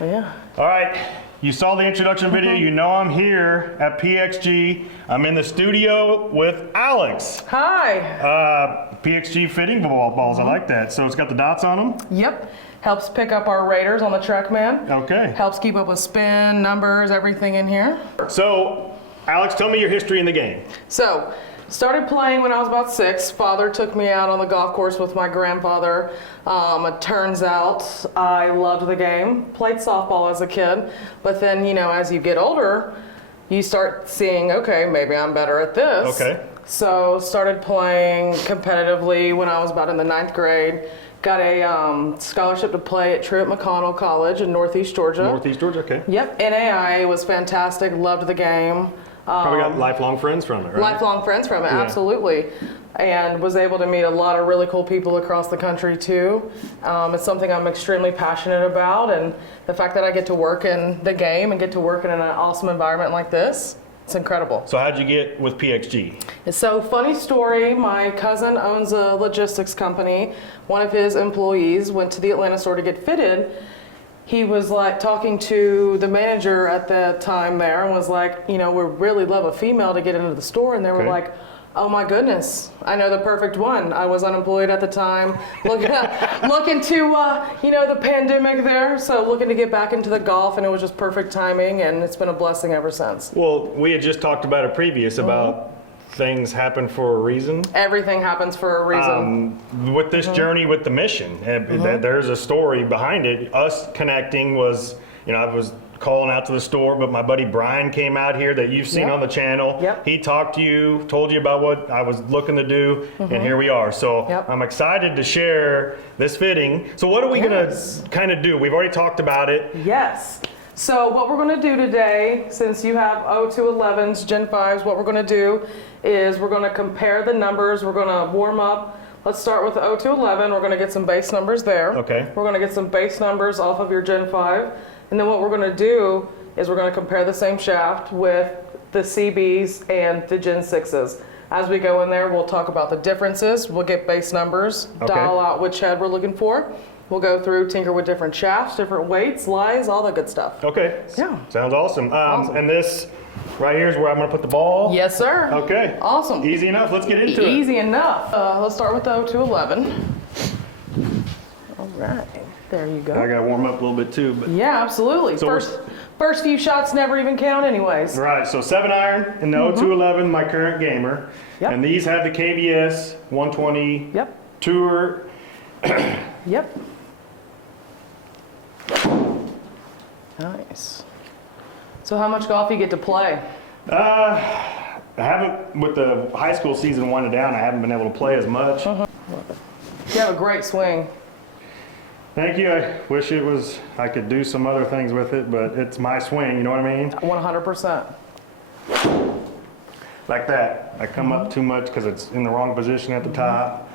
Yeah. All right, you saw the introduction video. You know I'm here at PXG. I'm in the studio with Alex. Hi. PXG fitting balls, I like that. So it's got the dots on them? Yep. Helps pick up our raters on the TrackMan. Okay. Helps keep up with spin, numbers, everything in here. So, Alex, tell me your history in the game. So, started playing when I was about 6. Father took me out on the golf course with my grandfather. It turns out I loved the game. Played softball as a kid, but then, you know, as you get older, you start seeing, okay, maybe I'm better at this. Okay. So started playing competitively when I was about in the 9th grade. Got a scholarship to play at Truett McConnell College in Northeast Georgia. Northeast Georgia, okay. Yep, NAIA was fantastic, loved the game. Probably got lifelong friends from it, right? Lifelong friends from it, Yeah. Absolutely. And was able to meet a lot of really cool people across the country too. It's something I'm extremely passionate about, and the fact that I get to work in the game and get to work in an awesome environment like this, it's incredible. So how'd you get with PXG? So funny story, my cousin owns a logistics company. One of his employees went to the Atlanta store to get fitted. He was like talking to the manager at the time there and was like, you know, we really love a female to get into the store. And they were Okay. like, oh my goodness, I know the perfect one. I was unemployed at the time, looking to, you know, the pandemic there. So looking to get back into the golf, and it was just perfect timing, and it's been a blessing ever since. Well, we had just talked about it previous about things happen for a reason. Everything happens for a reason. With this journey with the mission, there's a story behind it. Us connecting was, you know, I was calling out to the store, but my buddy Brian came out here that you've seen Yep. on the channel. Yep. He talked to you, told you about what I was looking to do, and here we are. So Yep. I'm excited to share this fitting. So what are we Yes. gonna kind of do? We've already talked about it. Yes. So what we're going to do today, since you have 0211s, Gen 5s, what we're going to do is we're going to compare the numbers. We're going to warm up. Let's start with the 0211. We're going to get some base numbers there. Okay. We're going to get some base numbers off of your Gen 5. And then what we're going to do is we're going to compare the same shaft with the CBs and the Gen 6s. As we go in there, we'll talk about the differences. We'll get base numbers, Okay. dial out which head we're looking for. We'll go through, tinker with different shafts, different weights, lies, all the good stuff. Okay. Yeah. Sounds awesome. Awesome. And this right here is where I'm gonna put the ball. Yes, sir. Okay. Awesome. Easy enough. Let's get into it. Easy enough. Let's start with the 0211. All right. There you I go. gotta warm up a little bit too, but. Yeah, absolutely. So First few shots never even count anyways. Right, so 7-iron in the 0211, my current gamer. Yep. And these have the KBS 120 Yep. Tour. Yep. Nice. So how much golf you get to play? I haven't, with the high school season winding down, I haven't been able to play as much. You have a great swing. Thank you. I wish it was, I could do some other things with it, but it's my swing, you know what I mean? 100%. Like that. I come up too much because it's in the wrong position at the top.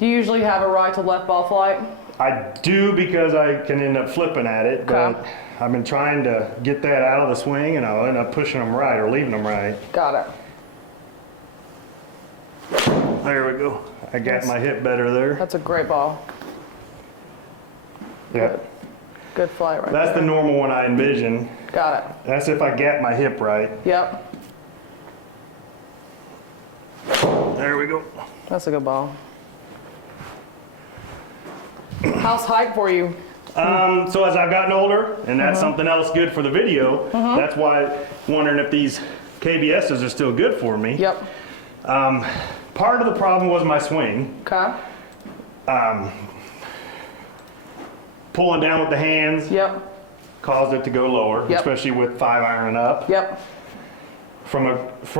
Do you usually have a right to left ball flight? I do, because I can end up flipping at it, but I've been trying to get that out of the swing, and I'll end up pushing them right or leaving them right. Got it. There we go. I got my hip better there. That's a great ball. Yep. Good flight right That's there. the normal one I envision. Got it. That's if I get my hip right. Yep. There we go. That's a good ball. How's height for you? So as I've gotten older, and that's something else good for the video, that's why wondering if these KBSs are still good for me. Yep. Part of the problem was my swing. Okay. Pulling down with the hands Yep. caused it to go lower, Yep. especially with 5-iron and up. Yep. From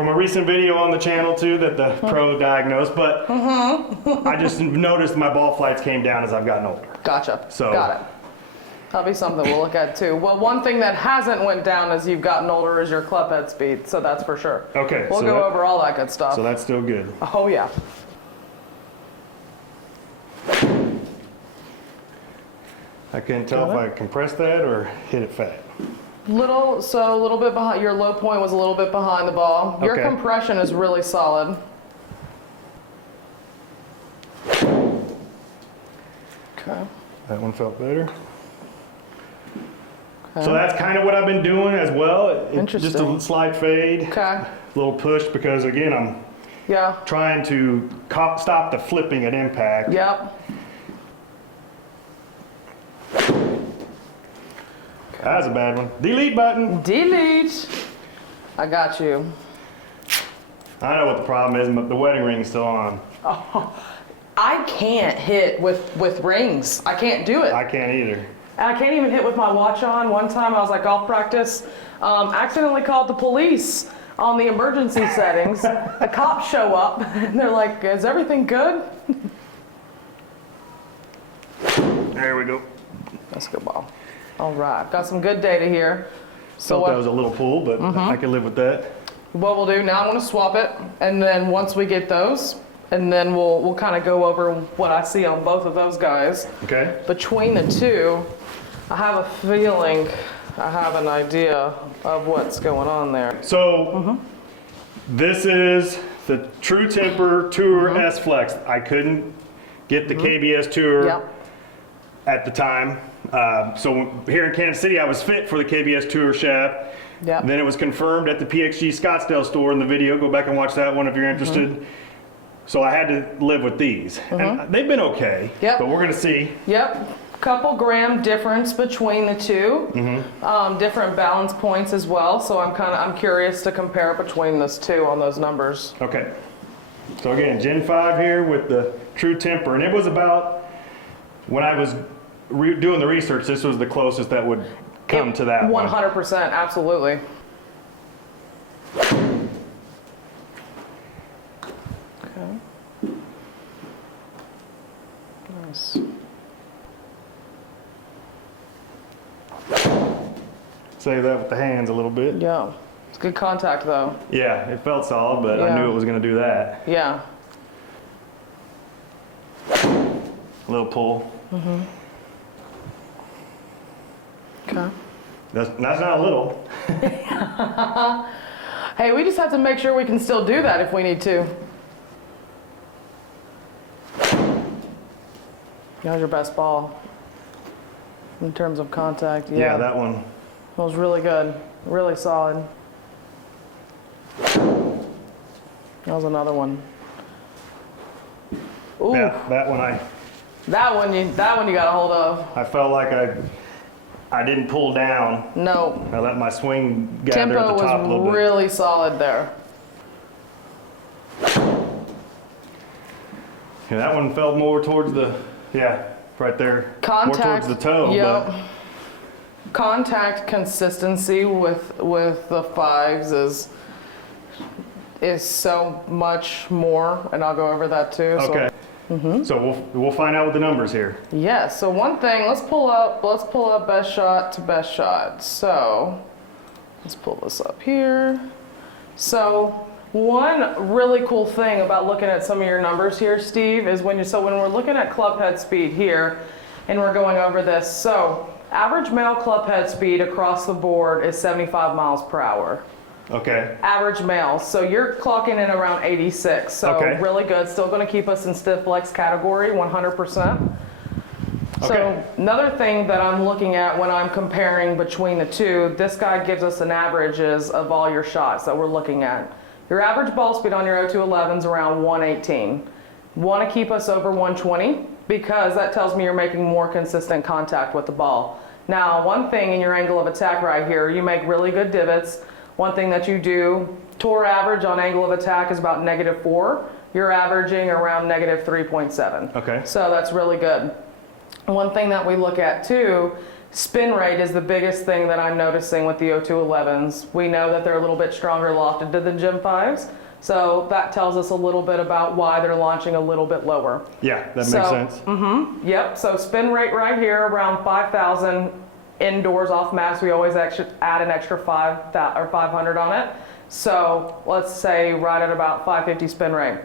a recent video on the channel too that the pro diagnosed, but I just noticed my ball flights came down as I've gotten older. Gotcha. So- Got it. That'll be something we'll look at too. Well, one thing that hasn't went down as you've gotten older is your club head speed, so that's for sure. Okay, We'll so go that- over all that good stuff. So that's still good. Oh yeah. I can't tell Got if I compressed that or hit it fat. A little bit behind. Your low point was a little bit behind the ball. Your Okay. compression is really solid. Okay. That one felt better. Okay. So that's kind of what I've been doing as well. Just Interesting. a slight fade, Okay. a little push, because again, I'm Yeah. trying to stop the flipping at impact. Yep. That was a bad one. Delete button. Delete. I got you. I know what the problem is, but the wedding ring's still on. I can't hit with rings. I can't do it. I can't either. I can't even hit with my watch on. One time I was at golf practice, accidentally called the police on the emergency settings. The cops show up and they're like, "Is everything good?" There we go. That's a good ball. All right, got some good data here. So Thought that what, was a little pull, but I can live with that. what we'll do now, I'm gonna swap it, and then once we get those, and then we'll kind of go over what I see on both of those guys. Okay. Between the two, I have a feeling, I have an idea of what's going on there. So this is the True Temper Tour S Flex. I couldn't get the KBS Tour Yep. at the time. So here in Kansas City, I was fit for the KBS Tour shaft. Yep. Then it was confirmed at the PXG Scottsdale store in the video. Go back and watch that one if you're interested. So I had to live with these. And they've been okay, Yep. but we're gonna see. Yep. Couple gram difference between the two. Different balance points as well. So I'm curious to compare between those two on those numbers. Okay. So again, Gen 5 here with the True Temper. And it was about, when I was doing the research, this was the closest that would come to that one. 100%, absolutely. Okay. Nice. Save that with the hands a little bit. Yeah. It's good contact though. Yeah, it felt solid, but I Yeah. knew it was going to do that. Yeah. A little pull. Okay. That's not a little. Hey, we just have to make sure we can still do that if we need to. That was your best ball in terms of contact. Yeah, that one. That was really good, really solid. That was another one. Ooh, Yeah, that one that one you got a hold of. I felt like I didn't pull down. No, I let my swing gather at tempo the top a little was bit. really solid there. Yeah, that one felt more towards the, right there. Contact. More towards the toe. Yep. Contact consistency with the fives is so much more, and I'll go over that too. But, okay. So we'll find out with the numbers here. Yes. So one thing, let's pull up best shot to best shot. So let's pull this up here. So One really cool thing about looking at some of your numbers here, Steve, is when we're looking at club head speed here, and we're going over this. So average male club head speed across the board is 75 miles per hour. Okay. Average male. So you're clocking in around 86. So Okay. really good. Still going to keep us in stiff flex category, 100%. So Okay. another thing that I'm looking at when I'm comparing between the two, this guy gives us an averages of all your shots that we're looking at. Your average ball speed on your 0211 is around 118. Want to keep us over 120 because that tells me you're making more consistent contact with the ball. Now, one thing in your angle of attack right here, you make really good divots. One thing that you do, tour average on angle of attack is about -4. You're averaging around -3.7. Okay. So that's really good. One thing that we look at too, spin rate is the biggest thing that I'm noticing with the 0211s. We know that they're a little bit stronger lofted than Gen 5s. So that tells us a little bit about why they're launching a little bit lower. Yeah, that makes sense. Yep, so spin rate right here around 5,000 indoors off max. We always add an extra 500 on it. So let's say right at about 550 spin rate.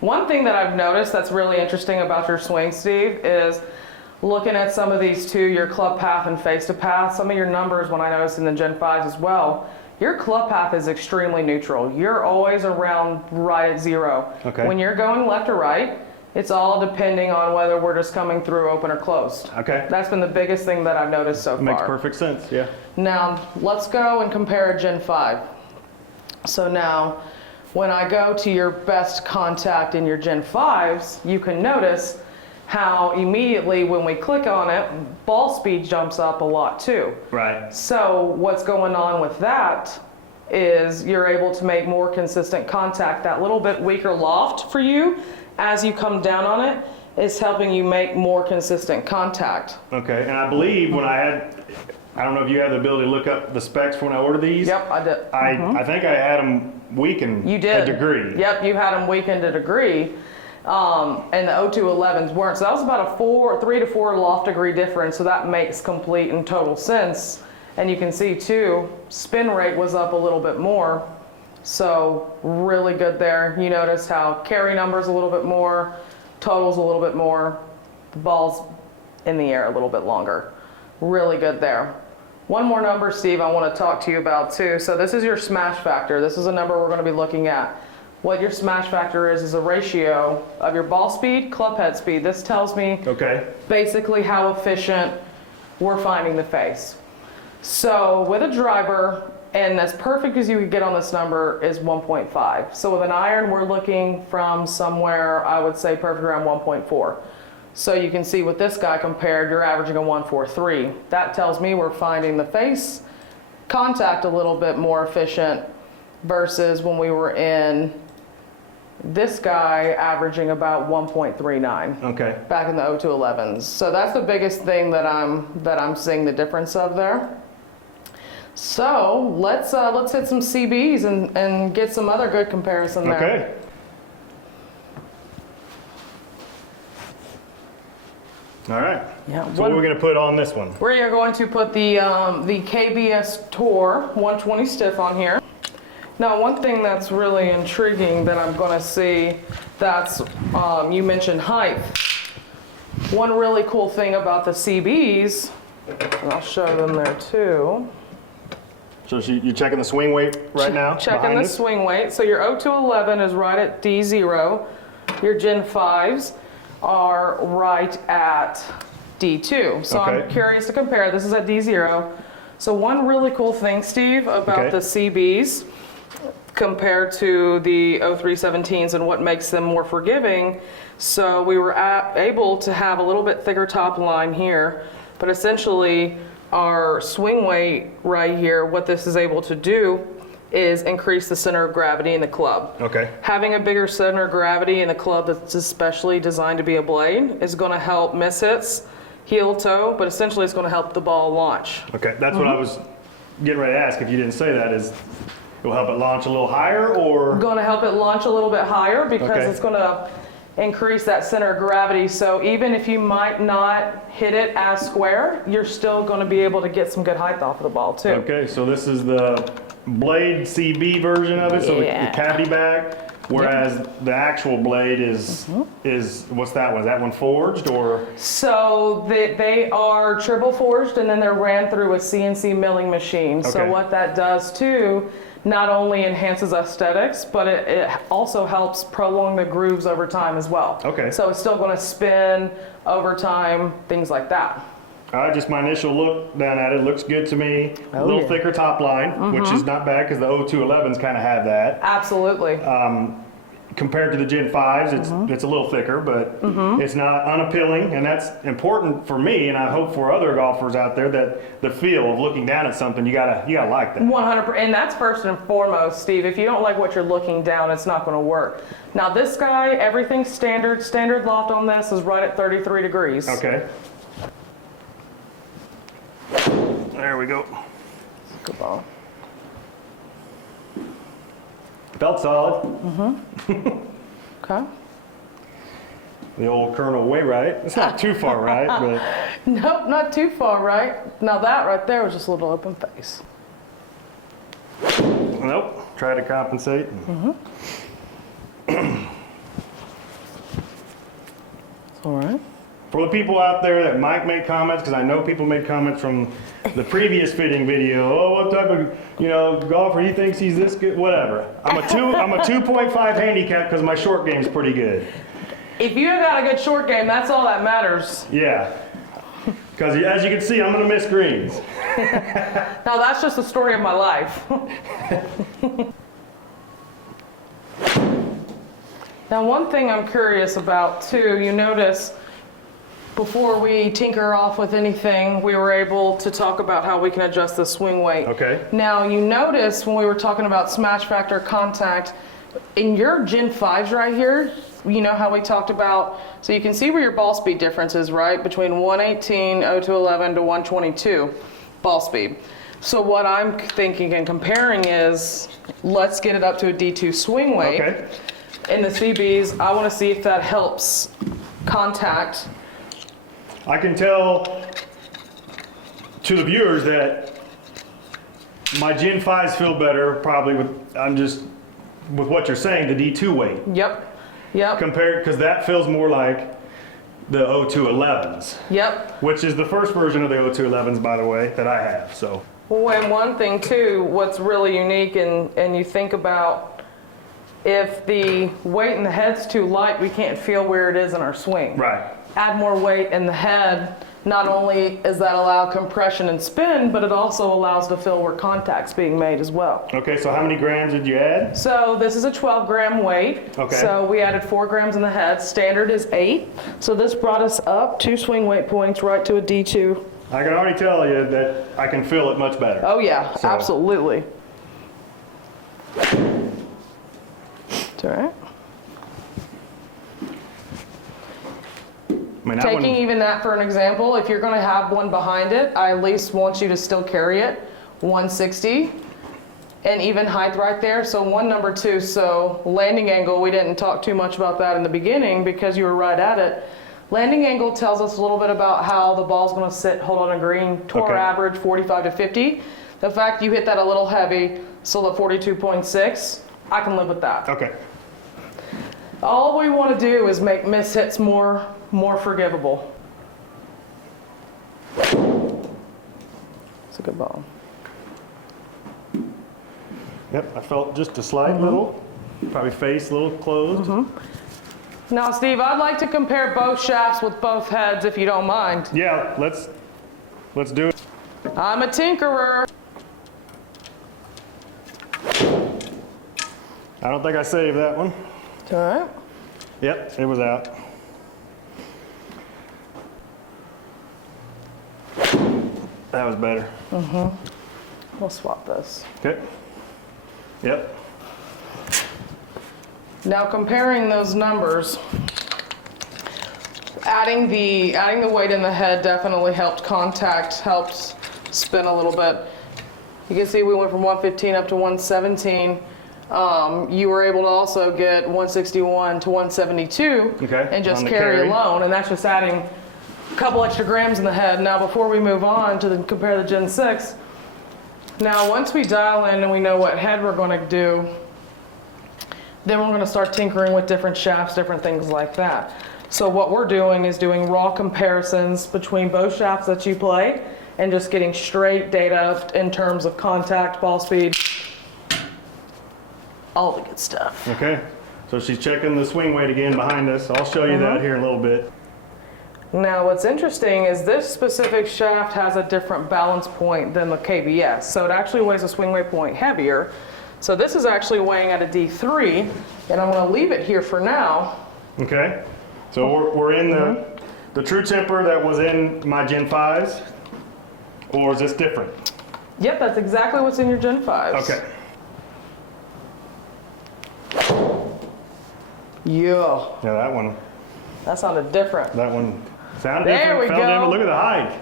One thing that I've noticed that's really interesting about your swing, Steve, is looking at some of these two, your club path and face to path, some of your numbers when I noticed in the Gen 5s as well, your club path is extremely neutral. You're always around right at 0. Okay. When you're going left or right, it's all depending on whether we're just coming through open or closed. Okay. That's been the biggest thing that I've noticed so far. Makes perfect sense, yeah. Now, let's go and compare a Gen 5. So now, when I go to your best contact in your Gen 5s, you can notice how immediately when we click on it, ball speed jumps up a lot too. Right. So what's going on with that is you're able to make more consistent contact. That little bit weaker loft for you as you come down on it is helping you make more consistent contact. Okay, and I believe when I don't know if you have the ability to look up the specs for when I ordered these. Yep, I did. I think I had them weakened You did. a degree. Yep, you had them weakened a degree. And the 0211s weren't. So that was about a 3 to 4 loft degree difference. So that makes complete and total sense. And you can see too, spin rate was up a little bit more. So really good there. You notice how carry numbers a little bit more, totals a little bit more, the ball's in the air a little bit longer. Really good there. One more number, Steve, I want to talk to you about too. So this is your smash factor. This is a number we're going to be looking at. What your smash factor is a ratio of your ball speed, club head speed. This tells me basically how efficient we're finding the face. So with a driver, and as perfect as you could get on this number is 1.5. So with an iron, we're looking from somewhere, I would say perfect around 1.4. So you can see with this guy compared, you're averaging a 1.43. That tells me we're finding the face contact a little bit more efficient versus when we were in this guy averaging about 1.39. Okay. Back in the 0211s. So that's the biggest thing that I'm seeing the difference of there. So let's hit some CBs and get some other good comparison there. Okay. All right. Yeah. So what are we going to put on this one? We are going to put the KBS Tour 120 stiff on here. Now, one thing that's really intriguing that I'm going to see, that's, you mentioned height. One really cool thing about the CBs, and I'll show them there too. So you're checking the swing weight right now? Checking the swing weight. So your 0211 is right at D0. Your Gen 5s are right at D2. So Okay. I'm curious to compare. This is at D0. So one really cool thing, Steve, about the CBs compared to the 0317s and what makes them more forgiving. So we were able to have a little bit thicker top line here, but essentially our swing weight right here, what this is able to do is increase the center of gravity in the club. Okay. Having a bigger center of gravity in a club that's especially designed to be a blade is going to help miss hits, heel toe, but essentially it's going to help the ball launch. Okay, that's what I was getting ready to ask. If you didn't say that, is it will help it launch a little higher, or? Going to help it launch a little bit higher because it's going to increase that center of gravity. So even if you might not hit it as square, you're still going to be able to get some good height off of the ball too. Okay, so this is the blade CB version of it, so the cavity back, whereas the actual blade is what's that one? Is that one forged or? So they are triple forged, and then they're ran through a CNC milling machine. So Okay. what that does too, not only enhances aesthetics, but it also helps prolong the grooves over time as well. Okay. So it's still going to spin over time, things like that. Just my initial look down at it looks good to me. A little thicker top line, which is not bad because the 0211s kind of have that. Absolutely. Compared to the Gen 5s, it's a little thicker, but it's not unappealing, and that's important for me, and I hope for other golfers out there, that the feel of looking down at something, you gotta like that. 100%, and that's first and foremost, Steve. If you don't like what you're looking down, it's not going to work. Now this guy, everything's standard. Standard loft on this is right at 33 degrees. Okay. There we go. Good ball. Felt solid. Okay. The old Colonel way right. It's not too far right, but Nope, not too far right. Now that right there was just a little open face. nope. Try to compensate. It's all right. For the people out there that might make comments, because I know people made comments from the previous fitting video. Oh, what type of golfer he thinks he's this good? Whatever. I'm a 2.5 handicap because my short game's pretty good. If you got a good short game, that's all that matters. Yeah. Because as you can see, I'm gonna miss greens. Now that's just the story of my life. Now one thing I'm curious about too, you notice before we tinker off with anything, we were able to talk about how we can adjust the swing weight. Okay. Now you notice when we were talking about smash factor contact, in your Gen 5s right here, you know how we talked about, so you can see where your ball speed difference is, right? Between 118, 0211 to 122 ball speed. So what I'm thinking and comparing is, let's get it up to a D2 swing weight. Okay. In the CBs, I want to see if that helps contact. I can tell to the viewers that my Gen 5s feel better probably with what you're saying, the D2 weight. Yep. Yep. Compared, because that feels more like the 0211s. Yep. Which is the first version of the 0211s, by the way, that I have. So. Well, and one thing too, what's really unique, and you think about, if the weight in the head's too light, we can't feel where it is in our swing. Right. Add more weight in the head, not only does that allow compression and spin, but it also allows to feel where contact's being made as well. Okay, so how many grams did you add? So this is a 12-gram weight. Okay. So we added 4 grams in the head. Standard is 8. So this brought us up 2 swing weight points right to a D2. I can already tell you that I can feel it much better. Oh yeah, So. absolutely. It's all right. I mean, Taking even that for an example, if you're going to have one behind it, I at least want you to still carry it 160 and even height right there. So number 2, so landing angle, we didn't talk too much about that in the beginning because you were right at it. Landing angle tells us a little bit about how the ball's going to sit, hold on a green, tour average 45 to 50. The fact you hit that a little heavy, so the 42.6, I can live with that. Okay. All we want to do is make miss hits more forgivable. It's a good ball. Yep, I felt just a slight little, probably face a little closed. Now, Steve, I'd like to compare both shafts with both heads, if you don't mind. Yeah, let's do it. I'm a tinkerer. I don't think I saved that one. It's all right. Yep, it was out. That was better. We'll swap this. Okay. Yep. Now, comparing those numbers, adding the weight in the head definitely helped contact, helped spin a little bit. You can see we went from 115 up to 117. You were able to also get 161 to 172 and just carry alone, and that's just adding a couple extra grams in the head. Now, before we move on to compare the Gen 6, Now, once we dial in and we know what head we're going to do, then we're going to start tinkering with different shafts, different things like that. So what we're doing is doing raw comparisons between both shafts that you play and just getting straight data in terms of contact, ball speed, all the good stuff. Okay, so she's checking the swing weight again behind us. I'll show you that here in a little bit. Now what's interesting is this specific shaft has a different balance point than the KBS. So it actually weighs a swing weight point heavier. So this is actually weighing at a D3, and I'm going to leave it here for now. Okay, so we're in the true temper that was in my Gen 5s, or is this different? Yep, that's exactly what's in your Gen 5s. Okay. Yeah. Yeah, that one sounded different. sounded There different, we felt go. different. Look at the height.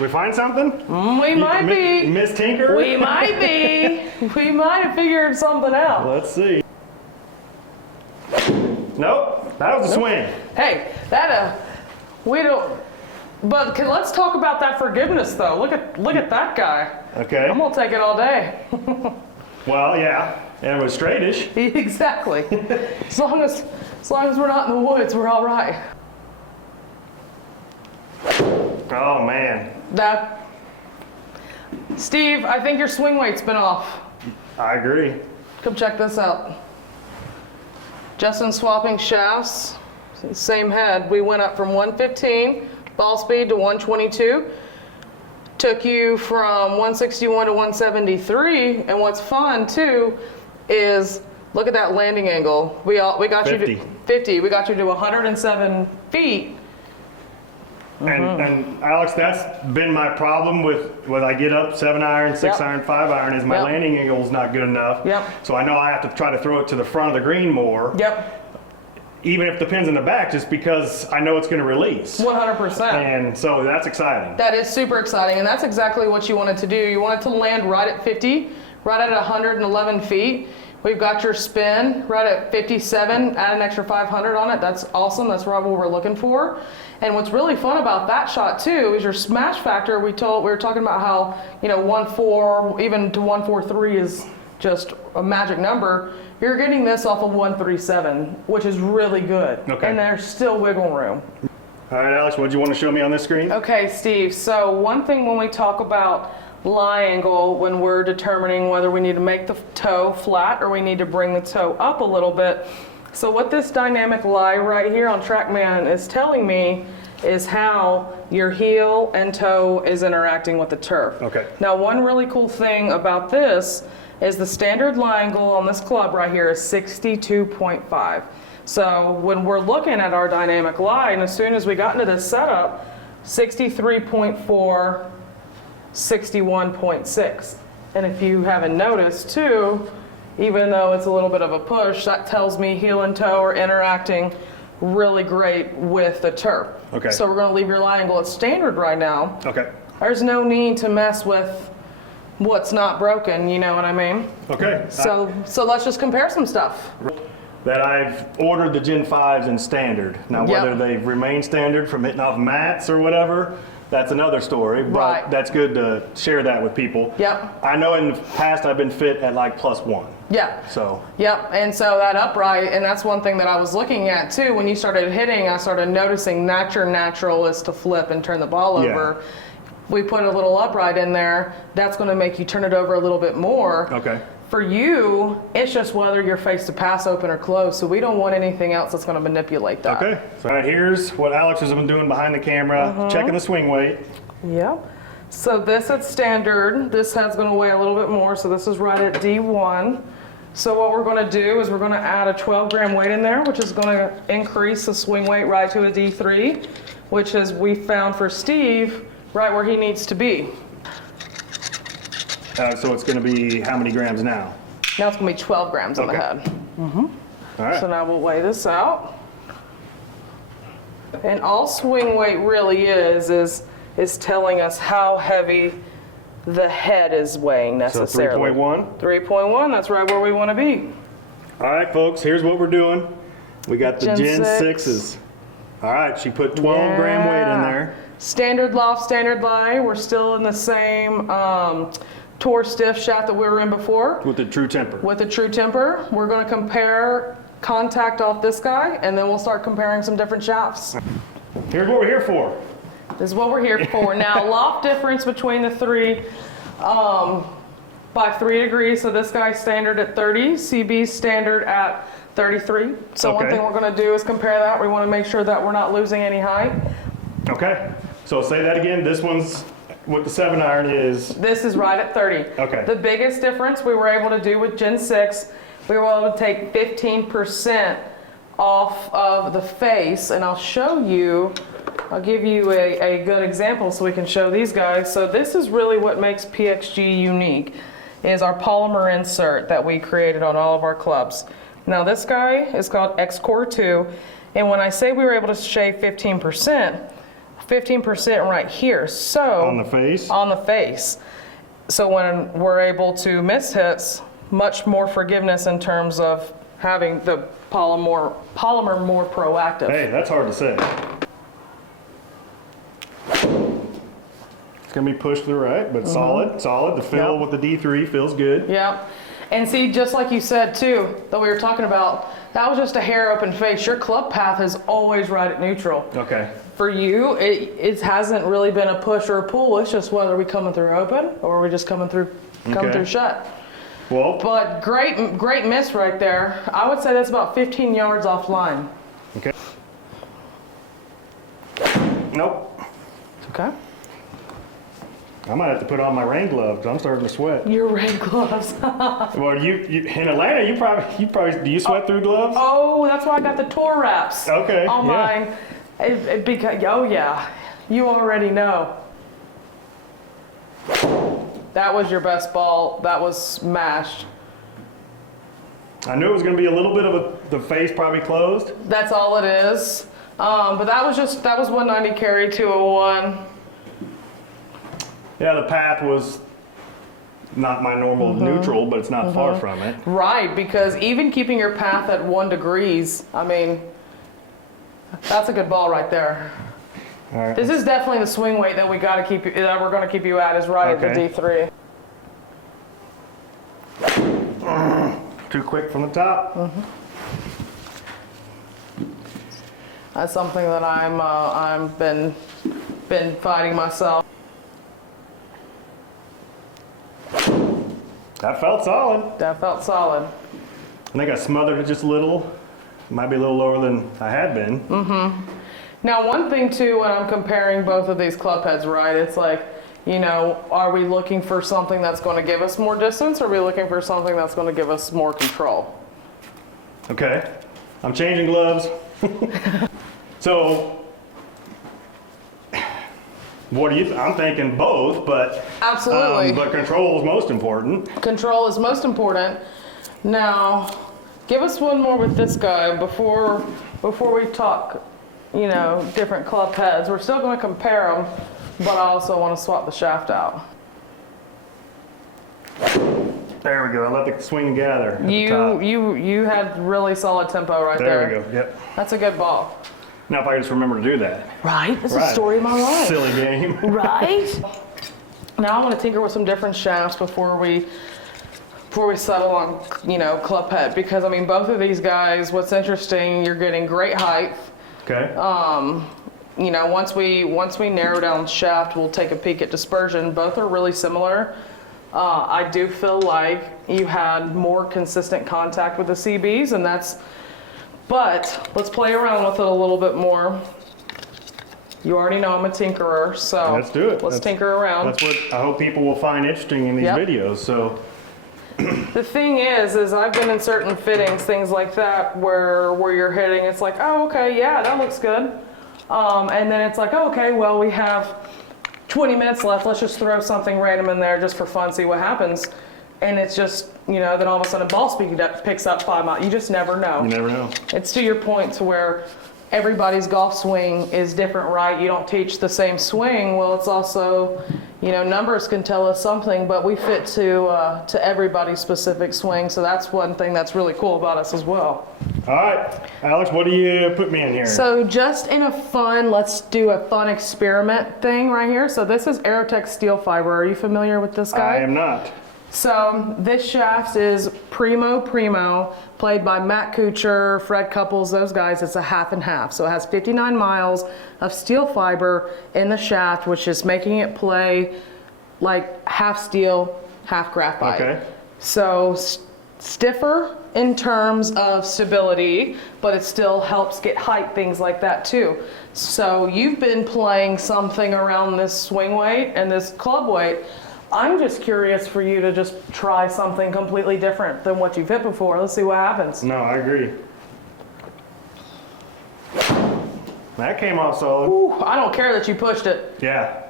We find something? We might be. Miss Tinker? We might be. We might have figured something out. Let's see. Nope, that was a swing. Hey, we don't. But let's talk about that forgiveness though. Look at that guy. Okay. I'm gonna take it all day. Well, yeah, and it was straightish. Exactly. As long as we're not in the woods, we're all right. Oh man. Steve, I think your swing weight's been off. I agree. Come check this out. Just in swapping shafts, same head, we went up from 115 ball speed to 122. Took you from 161 to 173, and what's fun too is look at that landing angle. We got 50. you to 50. We got you to 107 feet. And Alex, that's been my problem with when I get up 7-iron, 6-iron, 5-iron is my landing angle is not good enough. Yep. So I know I have to try to throw it to the front of the green more. Yep. Even if the pin's in the back, just because I know it's going to release. 100%. And so that's exciting. That is super exciting, and that's exactly what you wanted to do. You wanted to land right at 50, right at 111 feet. We've got your spin right at 57, add an extra 500 on it. That's awesome. That's right what we're looking for. And what's really fun about that shot too is your smash factor. We were talking about how 1.4 even to 1.43 is just a magic number. You're getting this off of 1.37, which is really good. Okay. And there's still wiggle room. All right, Alex, what do you want to show me on this screen? Okay, Steve. So one thing when we talk about lie angle, when we're determining whether we need to make the toe flat or we need to bring the toe up a little bit. So what this dynamic lie right here on TrackMan is telling me is how your heel and toe is interacting with the turf. Okay. Now, one really cool thing about this is the standard lie angle on this club right here is 62.5. So when we're looking at our dynamic lie, and as soon as we got into this setup, 63.4, 61.6. And if you haven't noticed too, even though it's a little bit of a push, that tells me heel and toe are interacting really great with the turf. Okay. So we're going to leave your lie angle at standard right now. Okay. There's no need to mess with what's not broken, you know what I mean? Okay. So let's just compare some stuff. That I've ordered the Gen 5s in standard. Now, whether Yep. they've remained standard from hitting off mats or whatever, that's another story. But Right. that's good to share that with people. Yep. I know in the past I've been fit at like +1. Yeah. So. Yep, and so that upright, and that's one thing that I was looking at too. When you started hitting, I started noticing that your natural is to flip and turn the ball Yeah. over. We put a little upright in there. That's going to make you turn it over a little bit more. Okay. For you, it's just whether you're face to pass, open or closed. So we don't want anything else that's going to manipulate that. Okay. So here's what Alex has been doing behind the camera, checking the swing weight. Yep. So this at standard, this head's going to weigh a little bit more. So this is right at D1. So what we're going to do is we're going to add a 12-gram weight in there, which is going to increase the swing weight right to a D3, which is we found for Steve right where he needs to be. So it's going to be how many grams now? Now it's going to be 12 grams on the head. All right. So now we'll weigh this out. And all swing weight really is telling us how heavy the head is weighing necessarily. So 3.1? 3.1, that's right where we want to be. All right, folks, here's what we're doing. We got the Gen Gen 6. 6s. All right, she put 12-gram weight in there. Standard loft, standard lie. We're still in the same tour stiff shaft that we were in before. With the true temper. With the true temper. We're going to compare contact off this guy, and then we'll start comparing some different shafts. Here's what we're here for. This is what we're here for. Now, loft difference between the three by 3 degrees. So this guy's standard at 30, CB's standard at 33. So one thing we're going to do is compare that. We want to make sure that we're not losing any height. Okay. So say that again. This one's with the 7-iron is. This is right at 30. Okay. The biggest difference we were able to do with Gen 6, we were able to take 15% off of the face, and I'll show you. I'll give you a good example so we can show these guys. So this is really what makes PXG unique, is our polymer insert that we created on all of our clubs. Now this guy is called X-Core 2, and when I say we were able to shave 15%, 15% right here. So On the face? On the face. So when we're able to miss hits, much more forgiveness in terms of having the polymer more proactive. Hey, that's hard to say. It's gonna be pushed to the right, but solid. The fill with the D3 feels good. Yep. And see, just like you said too, that we were talking about, that was just a hair open face. Your club path is always right at neutral. Okay. For you, it hasn't really been a push or a pull. It's just whether we coming through open or we just coming through shut. Well. But great miss right there. I would say that's about 15 yards offline. Okay. Nope. Okay. I might have to put on my rain gloves. I'm starting to sweat. Your rain gloves. Well, you in Atlanta, you probably do you sweat through gloves? Oh, that's why I got the tour wraps. Okay. On mine. Because oh yeah, you already know. That was your best ball. That was smashed. I knew it was going to be a little bit of the face probably closed. That's all it is. But that was 190 carry 201. Yeah, the path was not my normal neutral, but it's not far from it. Right, because even keeping your path at 1 degrees, I mean, that's a good ball right there. All right. This is definitely the swing weight that we're going to keep you at, is right at the D3. Too quick from the top. That's something that I'm been fighting myself. That felt solid. That felt solid. I think I smothered it just a little. Might be a little lower than I had been. Now, one thing too, when I'm comparing both of these club heads, right? It's like, you know, are we looking for something that's going to give us more distance, or are we looking for something that's going to give us more control? Okay. I'm changing gloves. So, what do you? I'm thinking both, but Absolutely. But control is most important. Control is most important. Now, give us one more with this guy before we talk, you know, different club heads. We're still going to compare them, but I also want to swap the shaft out. There we go. I let the swing gather. At the top. You had really solid tempo right there. There we go. Yep. That's a good ball. Now if I just remember to do that. Right. That's the story of my life. Silly game. Right. Now I want to tinker with some different shafts before we settle on, you know, club head, because I mean both of these guys, what's interesting, you're getting great height. Okay. You know, once we narrow down shaft, we'll take a peek at dispersion. Both are really similar. I do feel like you had more consistent contact with the CBs, and but let's play around with it a little bit more. You already know I'm a tinkerer, so let's do it. Let's tinker around. That's what I hope people will find interesting in these videos. So the thing is I've been in certain fittings, things like that, where you're hitting, it's like, oh, okay, yeah, that looks good. And then it's like, oh, okay, well, we have 20 minutes left. Let's just throw something random in there just for fun, see what happens. And it's just, you know, then all of a sudden ball speed picks up 5 miles. You just never know. you never know. It's to your point to where everybody's golf swing is different, right? You don't teach the same swing. Well, it's also, you know, numbers can tell us something, but we fit to everybody's specific swing. So that's one thing that's really cool about us as well. All right, Alex, what do you put me in here? So just in a fun, let's do a fun experiment thing right here. So this is Aerotech steel fiber. Are you familiar with this guy? I am not. So this shaft is primo, played by Matt Kuchar, Fred Couples, those guys. It's a half and half. So it has 59 miles of steel fiber in the shaft, which is making it play like half steel, half graphite. Okay. So stiffer in terms of stability, but it still helps get height, things like that too. So you've been playing something around this swing weight and this club weight. I'm just curious for you to just try something completely different than what you've hit before. Let's see what happens. No, I agree. That came out solid. Ooh, I don't care that you pushed it. Yeah.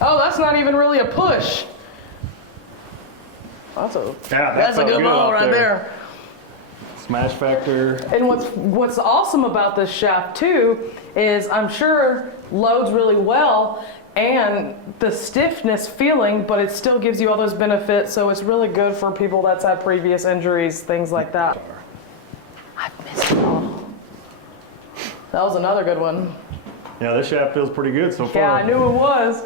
Oh, that's not even really a push. That's a good ball right there. Smash factor. And what's awesome about this shaft too is I'm sure loads really well and the stiffness feeling, but it still gives you all those benefits. So it's really good for people that's had previous injuries, things like that. I missed it all. That was another good one. Yeah, this shaft feels pretty good so far. Yeah, I knew it was.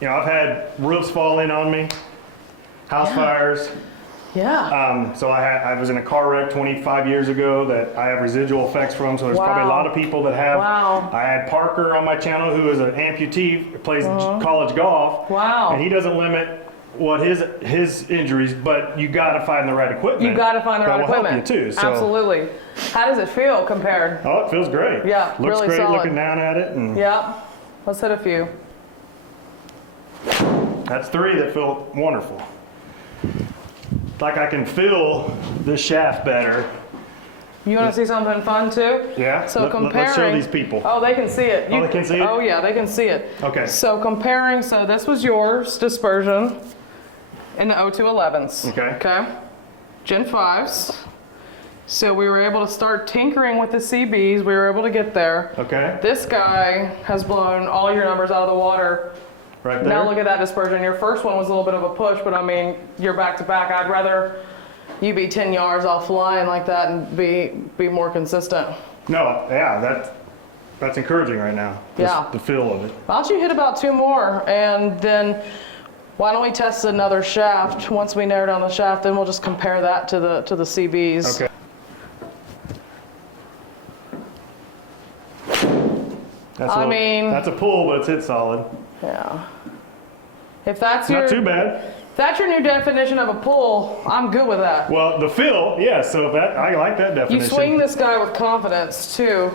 You know, I've had roofs fall in on me, house fires. Yeah. So I was in a car wreck 25 years ago that I have residual effects from, so there's probably a lot of people that have. Wow. I had Parker on my channel who is an amputee, plays college golf. Wow. And he doesn't limit what his injuries, but you got to find the right equipment. You got to find the right equipment. That will help you too. So. Absolutely. How does it feel compared? Oh, it feels great. Yeah, Looks really great solid. looking down at it. And Yeah. Let's hit a few. that's 3 that feel wonderful. Like I can feel the shaft better. You want to see something fun too? Yeah. So comparing. Let's show these people. Oh, they can see it. Oh, they can see it? Oh yeah, they can see it. Okay. So comparing, so this was yours dispersion in the 0211s. Okay. Okay. Gen 5s. So we were able to start tinkering with the CBs. We were able to get there. Okay. This guy has blown all your numbers out of the water. Right there. Now look at that dispersion. Your first one was a little bit of a push, but I mean, you're back to back. I'd rather you be 10 yards off flying like that and be more consistent. No, yeah, that's encouraging right now. Yeah. The feel of it. Why don't you hit about 2 more, and then why don't we test another shaft? Once we narrow down the shaft, then we'll just compare that to the CBs. Okay. That's a pull, but it's hit solid. Yeah. If that's Not too bad. If that's your new definition of a pull, I'm good with that. Well, the feel, yeah. So I like that definition. You swing this guy with confidence too.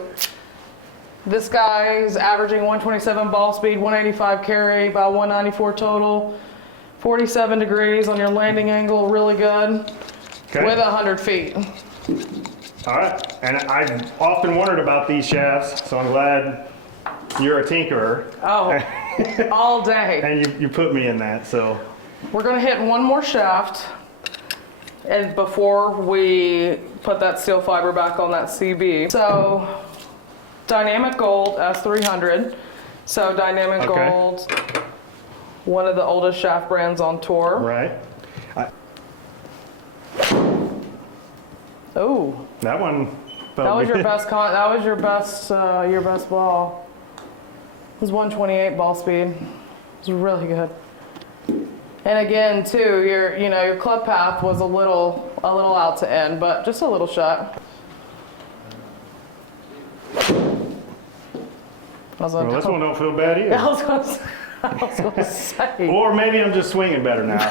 This guy is averaging 127 ball speed, 185 carry, about 194 total, 47 degrees on your landing angle, really good. Okay. With 100 feet. All right. And I've often wondered about these shafts, so I'm glad you're a tinkerer. Oh, all day. And you put me in that, so. We're gonna hit one more shaft, and before we put that steel fiber back on that CB. So, Dynamic Gold S300. So Dynamic Gold, one of the oldest shaft brands on tour. Right. Oh. That one felt That was good. your best. That was your best ball. It was 128 ball speed. It was really good. And again, too, your club path was a little out to end, but just a little shot. Well, this one don't feel bad either. I was gonna say. Or maybe I'm just swinging better now.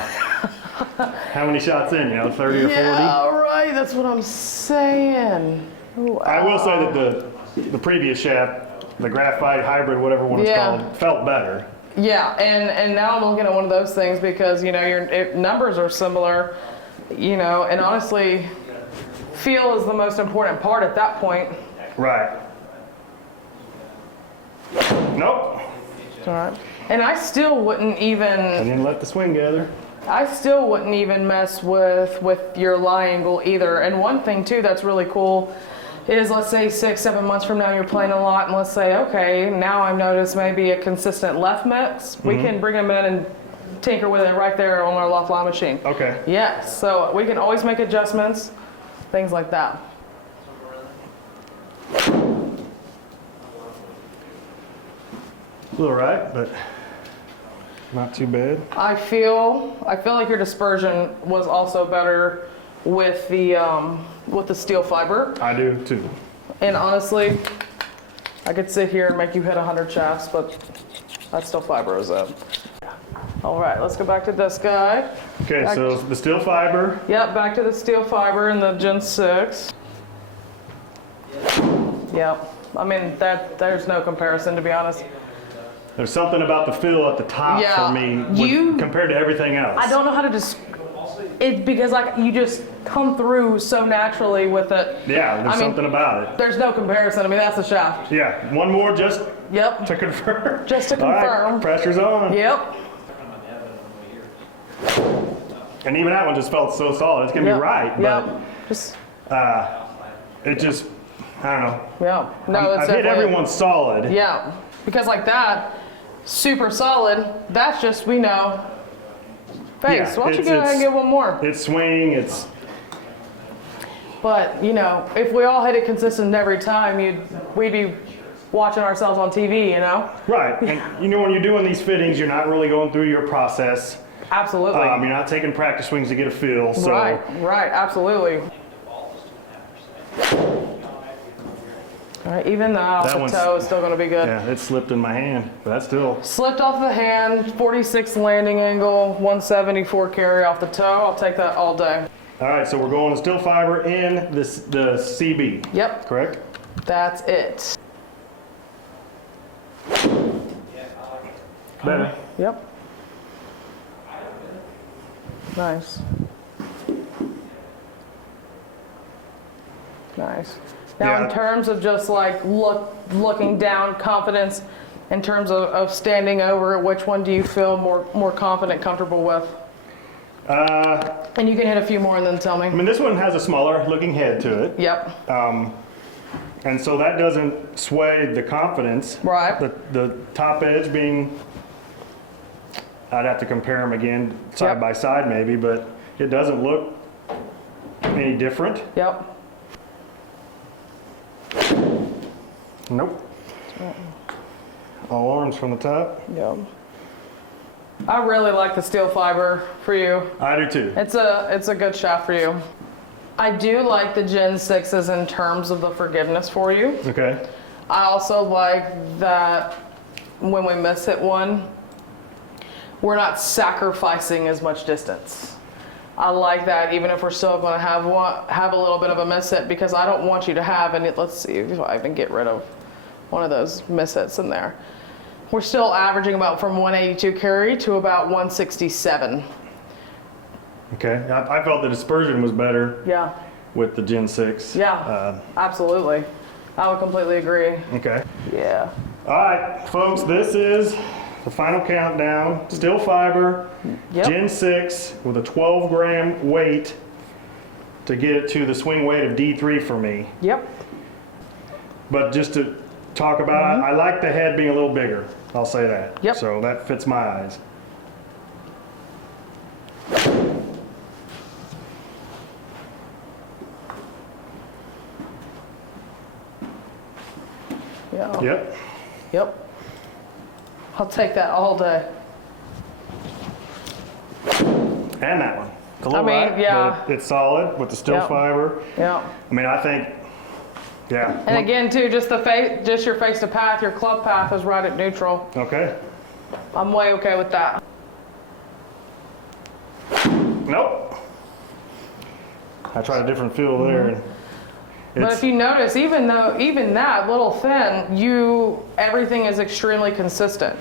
How many shots in? 30 or 40? Yeah, right. That's what I'm saying. Wow. I will say that the previous shaft, the graphite hybrid, whatever one it's called, felt better. Yeah, and now I'm looking at one of those things because your numbers are similar, and honestly, feel is the most important part at that point. Right. Nope. All right. And I still wouldn't even. I didn't let the swing gather. I still wouldn't even mess with your lie angle either. And one thing too that's really cool is, let's say 6-7 months from now you're playing a lot, and let's say, okay, now I've noticed maybe a consistent left mix. We can bring them in and tinker with it right there on our left line machine. Okay. Yes, so we can always make adjustments. things like that. A little right, but not too bad. I feel like your dispersion was also better with the steel fiber. I do too. And honestly, I could sit here and make you hit 100 shafts, but that steel fiber is it. All right, let's go back to this guy. Okay, so the steel fiber. Yep, back to the steel fiber in the Gen 6. Yep, I mean, there's no comparison, to be honest. There's something about the feel at the top for me compared to everything else. I don't know how to describe it because you just come through so naturally with it. Yeah, there's something about it. There's no comparison. I mean, that's the shaft. Yeah, one more just Yep. to confirm. Just to confirm. All right, pressure's on. Yep. And even that one just felt so solid. It's gonna be right, but Yep. Just. it just, I don't know. Yeah. No, it's I've hit definitely. everyone solid. Yeah, because like that, super solid. That's just we know. Face. Yeah, Why don't you go ahead and get one more? It's swing. It's. But you know, if we all hit it consistent every time, we'd be watching ourselves on TV. You know. Right, and you know when you're doing these fittings, you're not really going through your process. Absolutely. You're not taking practice swings to get a feel. So. Right, absolutely. All right, even the off the toe is still going to be good. Yeah, it slipped in my hand, but that's still. Slipped off the hand, 46 landing angle, 174 carry off the toe. I'll take that all day. All right, so we're going to steel fiber in the CB. Yep. Correct? That's it. Better. Yep. Nice. Nice. Now, in terms of just like looking down, confidence, in terms of standing over it, which one do you feel more confident, comfortable with? And you can hit a few more and then tell me. I mean, this one has a smaller looking head to it. Yep. And so that doesn't sway the confidence. Right. The top edge being, I'd have to compare them again side by side maybe, but it doesn't look any different. Yep. Nope. All arms from the top. Yep. I really like the steel fiber for you. I do too. It's a good shot for you. I do like the Gen 6s in terms of the forgiveness for you. Okay. I also like that when we miss hit one, we're not sacrificing as much distance. I like that even if we're still going to have a little bit of a miss hit, because I don't want you to have, and let's see if I can get rid of one of those miss hits in there. We're still averaging about from 182 carry to about 167. Okay. I felt the dispersion was better. Yeah. With the Gen 6. Yeah. Absolutely. I would completely agree. Okay. Yeah. All right, folks, this is the final countdown. Steel fiber, Gen 6 with a 12-gram weight to get it to the swing weight of D3 for me. Yep. But just to talk about, I like the head being a little bigger. I'll say that. Yep. So that fits my eyes. Yeah. Yep. Yep. I'll take that all day. And that one. It's a little right, yeah. but it's solid with the steel fiber. Yeah. I mean, I think, yeah. And again, too, just your face to path, your club path is right at neutral. Okay. I'm way okay with that. Nope. I tried a different feel there. And But if you notice, even that little thin, everything is extremely consistent.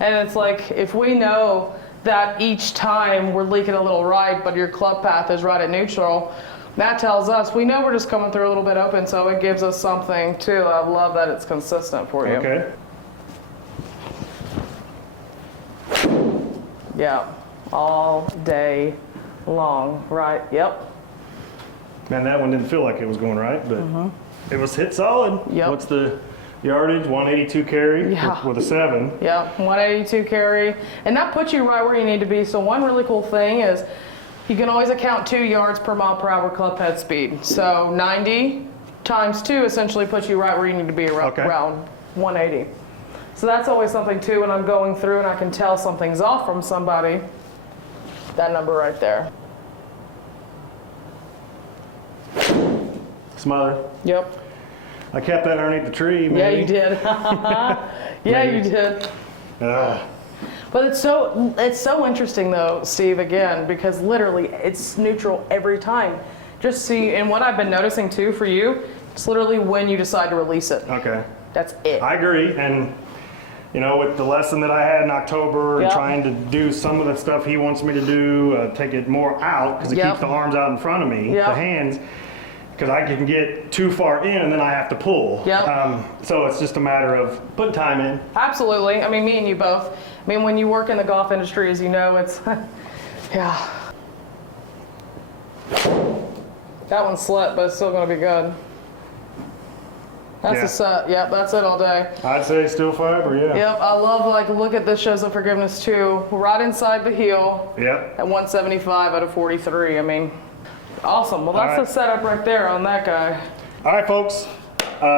And it's like, if we know that each time we're leaking a little right, but your club path is right at neutral, that tells us we know we're just coming through a little bit open, so it gives us something too. I love that it's consistent for you. Okay. Yeah, all day long, right? Yep. Man, that one didn't feel like it was going right, but it was hit solid. Yep. What's the yardage? 182 carry with a 7. Yeah, 182 carry. And that puts you right where you need to be. So one really cool thing is You can always account 2 yards per mile per hour club head speed. So 90 times 2 essentially puts you right where you need to be around 180. So that's always something too when I'm going through and I can tell something's off from somebody. That number right there. Smother. Yep. I kept that underneath the tree, maybe. Yeah, you did. Yeah, you did. But it's so interesting though, Steve, again, because literally it's neutral every time. Just see, and what I've been noticing too for you, it's literally when you decide to release it. Okay. That's it. I agree, and you know, with the lesson that I had in October and trying to do some of the stuff he wants me to do, take it more out because it keeps the arms out in front of me, the hands, because I can get too far in and then I have to pull. So it's just a matter of putting time in. Absolutely. I mean, me and you both. I mean, when you work in the golf industry, as you know, it's, yeah. That one slipped, but it's still going to be good. That's a set. Yep, that's it all day. I'd say steel fiber, yeah. Yep, I love, like, look at this, shows of forgiveness too. Right inside the heel. Yep. At 175 out of 43. I mean, awesome. Well, that's the setup right there on that guy. All right, folks.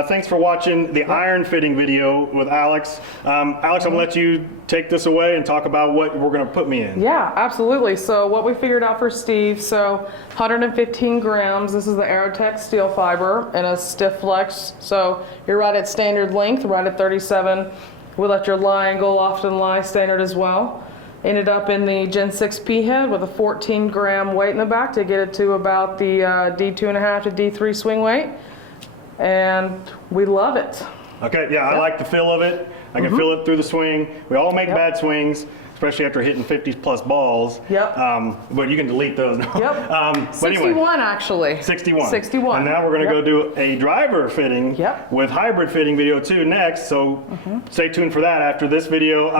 Thanks for watching the iron fitting video with Alex. Alex, I'm gonna let you take this away and talk about what we're gonna put me in. Yeah, absolutely. So what we figured out for Steve, so 115 grams, this is the Aerotech steel fiber and a stiff flex. So you're right at standard length, right at 37. We let your lie angle often lie standard as well. Ended up in the Gen 6P head with a 14 gram weight in the back to get it to about the D2.5 to D3 swing weight. And we love it. Okay, yeah, I like the feel of it. I can feel it through the swing. We all make bad swings, especially after hitting 50 plus balls. But you can delete those now. 61 actually. 61. 61. And now we're gonna go do a driver fitting with hybrid fitting video too next. So stay tuned for that after this video.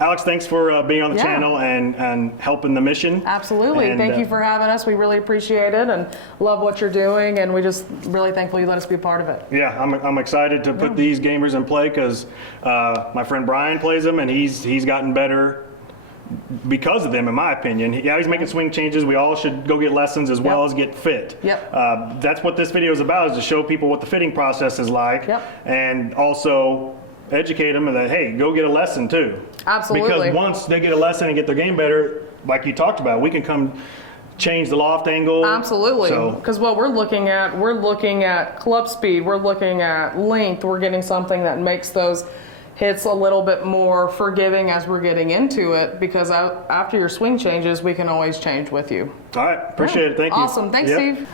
Alex, thanks for being on the channel and helping the mission. Absolutely. And, thank you for having us. We really appreciate it and love what you're doing, and we just really thankful you let us be a part of it. Yeah, I'm excited to put these gamers in play because my friend Brian plays them and he's gotten better because of them, in my opinion. He's making swing changes. We all should go get lessons as well as get fit. That's what this video is about, is to show people what the fitting process is like and also educate them that, hey, go get a lesson too. Absolutely. Because once they get a lesson and get their game better, like you talked about, we can come change the loft angle. Absolutely. Because what we're looking at club speed, we're looking at length, we're getting something that makes those hits a little bit more forgiving as we're getting into it, because after your swing changes, we can always change with you. All right, appreciate it. Thank you. Awesome. Thanks, Steve.